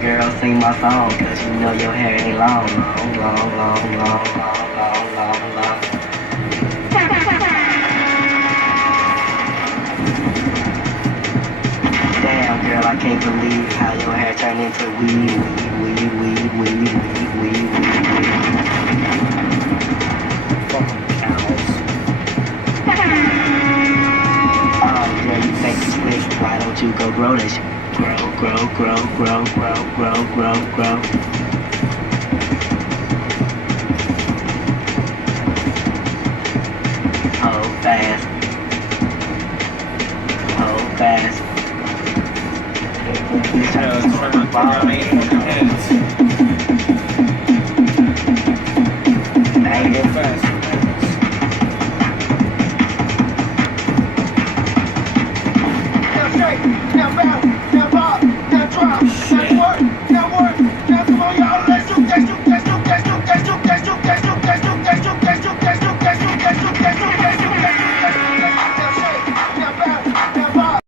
Girl, sing my song, cause you know your hair ain't long, long, long, long, long, long, long, long. Damn, girl, I can't believe how your hair turned into weed. Oh, girl, you fake the switch, why don't you go grow that shit? Grow. Hold fast. Thank you.